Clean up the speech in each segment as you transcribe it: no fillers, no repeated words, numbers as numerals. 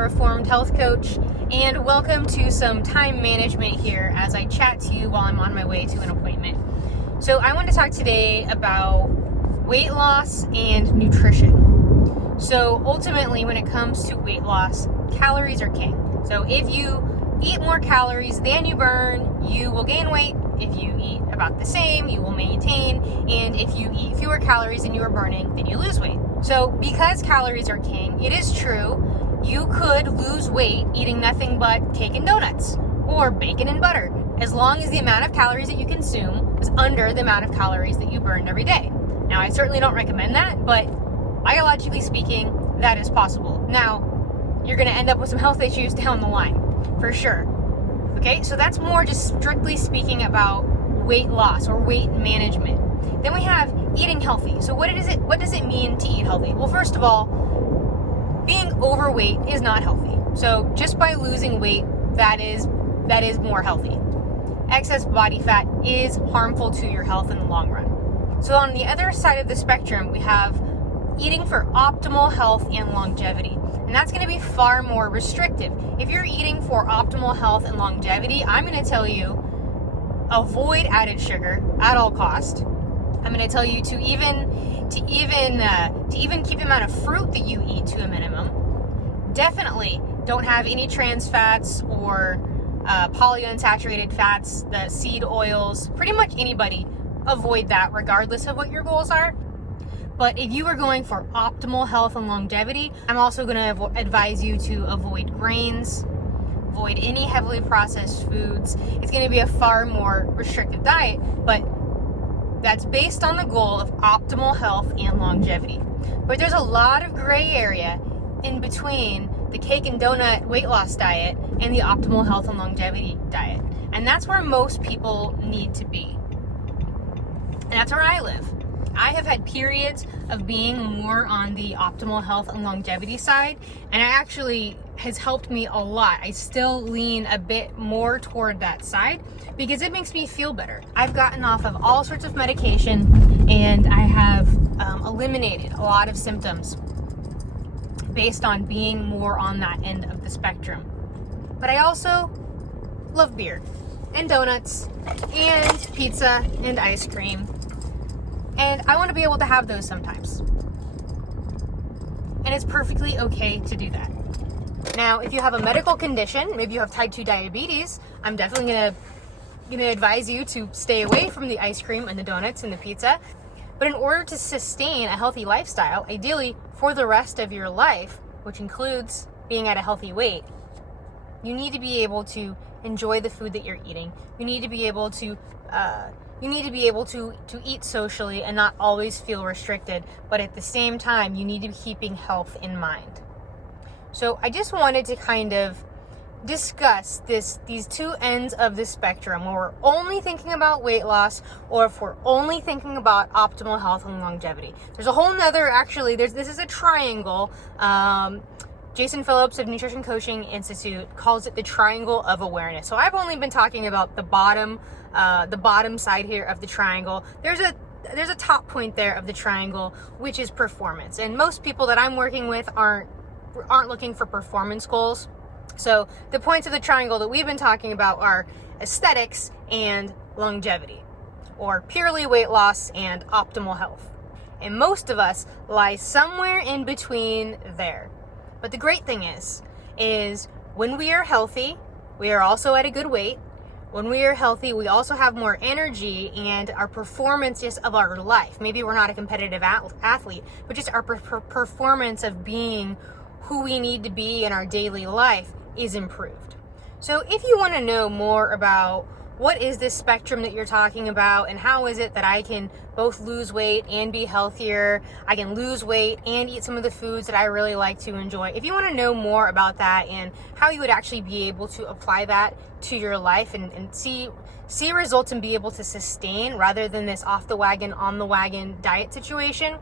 the Reformed Health Coach, and welcome to some time management here as I chat to you while I'm on my way to an appointment. So I want to talk today about weight loss and nutrition. So ultimately, when it comes to weight loss, calories are king. So if you eat more calories than you burn, you will gain weight. If you eat about the same, you will maintain. And if you eat fewer calories than you are burning, then you lose weight. So because calories are king, it is true, you could lose weight eating nothing but cake and donuts or bacon and butter, as long as the amount of calories that you consume is under the amount of calories that you burned every day. Now, I certainly don't recommend that, but biologically speaking, that is possible. Now, you're going to end up with some health issues down the line, for sure. Okay, so that's more just strictly speaking about weight loss or weight management. Then we have eating healthy. So what does it mean to eat healthy? Well, first of all, being overweight is not healthy. So just by losing weight, that is more healthy. Excess body fat is harmful to your health in the long run. So on the other side of the spectrum, we have eating for optimal health and longevity. And that's going to be far more restrictive. If you're eating for optimal health and longevity, I'm going to tell you, avoid added sugar at all cost. I'm going to tell you to even keep the amount of fruit that you eat to a minimum. Definitely don't have any trans fats or polyunsaturated fats, the seed oils. Pretty much anybody, avoid that regardless of what your goals are. But if you are going for optimal health and longevity, I'm also going to advise you to avoid grains, avoid any heavily processed foods. It's going to be a far more restrictive diet, but that's based on the goal of optimal health and longevity. But there's a lot of gray area in between the cake and donut weight loss diet and the optimal health and longevity diet. And that's where most people need to be. And that's where I live. I have had periods of being more on the optimal health and longevity side, and it actually has helped me a lot. I still lean a bit more toward that side because it makes me feel better. I've gotten off of all sorts of medication, and I have eliminated a lot of symptoms based on being more on that end of the spectrum. But I also love beer and donuts and pizza and ice cream. And I want to be able to have those sometimes. And it's perfectly okay to do that. Now, if you have a medical condition, maybe you have type 2 diabetes, I'm definitely going to advise you to stay away from the ice cream and the donuts and the pizza. But in order to sustain a healthy lifestyle, ideally for the rest of your life, which includes being at a healthy weight, you need to be able to enjoy the food that you're eating. You need to be able to eat socially and not always feel restricted, but at the same time, you need to be keeping health in mind. So I just wanted to kind of discuss these two ends of the spectrum, where we're only thinking about weight loss or if we're only thinking about optimal health and longevity. There's a whole nother, this is a triangle. Jason Phillips of Nutrition Coaching Institute calls it the triangle of awareness. So I've only been talking about the bottom side here of the triangle. There's a top point there of the triangle, which is performance. And most people that I'm working with aren't looking for performance goals. So the points of the triangle that we've been talking about are aesthetics and longevity, or purely weight loss and optimal health. And most of us lie somewhere in between there. But the great thing is when we are healthy, we are also at a good weight. When we are healthy, we also have more energy, and our performance just of our life. Maybe we're not a competitive athlete, but just our performance of being who we need to be in our daily life is improved. So if you want to know more about what is this spectrum that you're talking about, and how is it that I can both lose weight and be healthier, I can lose weight and eat some of the foods that I really like to enjoy. If you want to know more about that and how you would actually be able to apply that to your life and see results and be able to sustain rather than this off the wagon, on the wagon diet situation,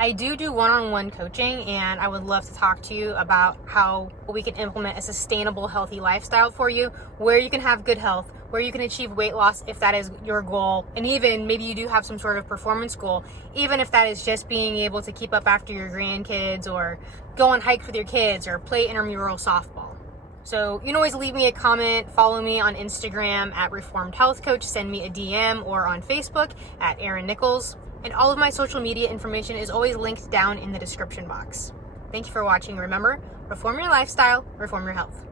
I do one-on-one coaching, and I would love to talk to you about how we can implement a sustainable, healthy lifestyle for you, where you can have good health, where you can achieve weight loss if that is your goal, and even maybe you do have some sort of performance goal, even if that is just being able to keep up after your grandkids, or go on hikes with your kids, or play intramural softball. So you can always leave me a comment, follow me on Instagram at Reformed Health Coach, send me a DM, or on Facebook at Erin Nichols. And all of my social media information is always linked down in the description box. Thank you for watching. Remember, reform your lifestyle, reform your health.